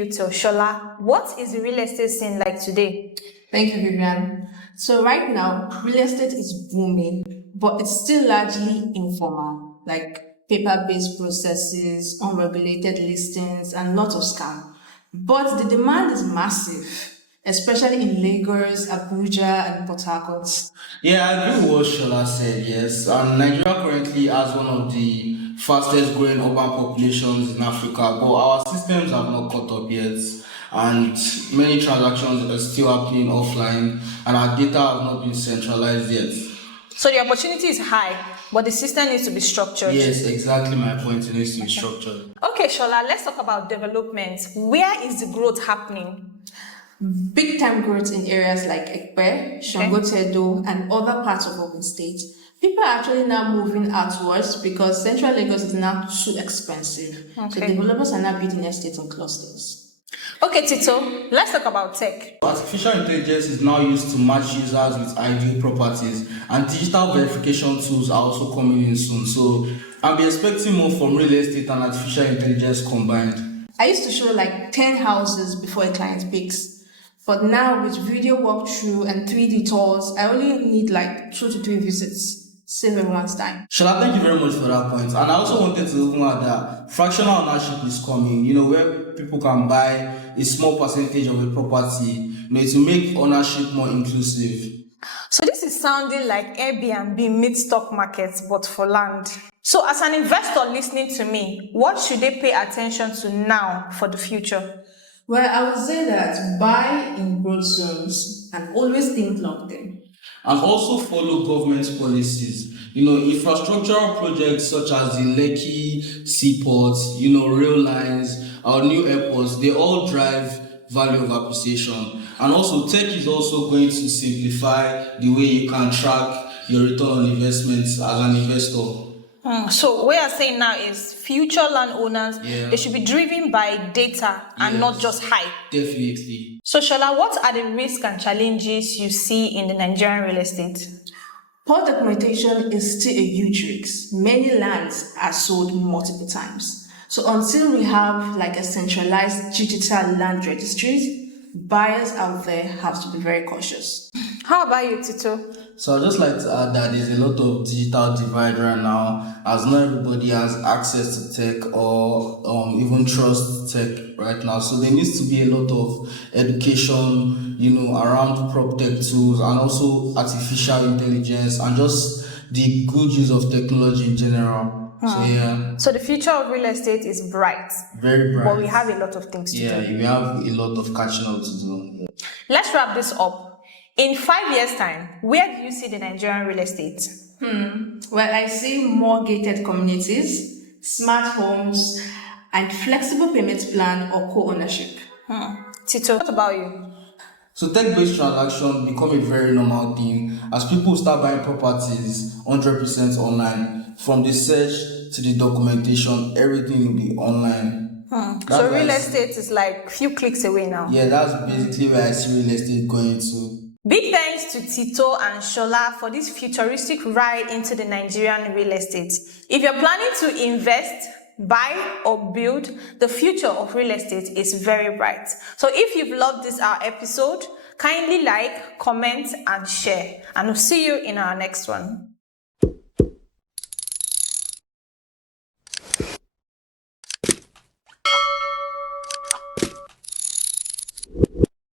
future. Shola, what is the real estate scene like today? Thank you, Vivian. So right now, real estate is booming, but it's still largely informal, like paper-based processes, unregulated listings, and lots of scam. But the demand is massive, especially in Lagos, Abuja, and Port Harcourt. Yeah, I agree with what Shola said, yes. And Nigeria currently has one of the fastest growing urban populations in Africa, but our systems have not caught up yet. And many transactions are still happening offline, and our data have not been centralized yet. So the opportunity is high, but the system needs to be structured. Yes, exactly my point. It needs to be structured. Okay, Shola, let's talk about development. Where is the growth happening? Big time growth in areas like Ekpe, Shangotedo, and other parts of Ogun State. People are actually now moving outwards because central Lagos is now too expensive. So developers are now building estates in clusters. Okay, Tito, let's talk about tech. Artificial intelligence is now used to match users with ideal properties, and digital verification tools are also coming in soon. So I'll be expecting more from real estate and artificial intelligence combined. I used to show like 10 houses before a client picks. But now with video walkthrough and 3D tours, I only need like 2 to 3 visits. Save everyone's time. Shola, thank you very much for that point. And I also wanted to even add that fractional ownership is coming, where people can buy a small percentage of a property, to make ownership more inclusive. So this is sounding like Airbnb meets stock markets, but for land. So as an investor listening to me, what should they pay attention to now for the future? Well, I would say that buy in growth zones and always think long term. And also follow government policies. Infrastructural projects such as the Lekki Seaport, rail lines, our new airports, they all drive value of appreciation. And also tech is also going to simplify the way you can track your return on investments as an investor. So what you're saying now is future landowners, they should be driven by data and not just hype. Definitely. So Shola, what are the risks and challenges you see in the Nigerian real estate? Poor documentation is still a huge risk. Many lands are sold multiple times. So until we have like a centralized digital land registry, buyers out there have to be very cautious. How about you, Tito? So I'd just like to add that there's a lot of digital divide right now, as not everybody has access to tech or even trust tech right now. So there needs to be a lot of education, around proptech tools and also artificial intelligence and just the good use of technology in general. So the future of real estate is bright. Very bright. But we have a lot of things to do. Yeah, we have a lot of catching up to do. Yeah. Let's wrap this up. In 5 years' time, where do you see the Nigerian real estate? Well, I see more gated communities, smart homes, and flexible payment plan or co-ownership. Tito, what about you? So tech-based transactions become a very normal thing as people start buying properties 100% online. From the search to the documentation, everything will be online. So real estate is like few clicks away now. Yeah, that's basically where I see real estate going to. Big thanks to Tito and Shola for this futuristic ride into the Nigerian real estate. If you're planning to invest, buy or build, the future of real estate is very bright. So if you've loved this our episode, kindly like, comment and share, and we'll see you in our next one.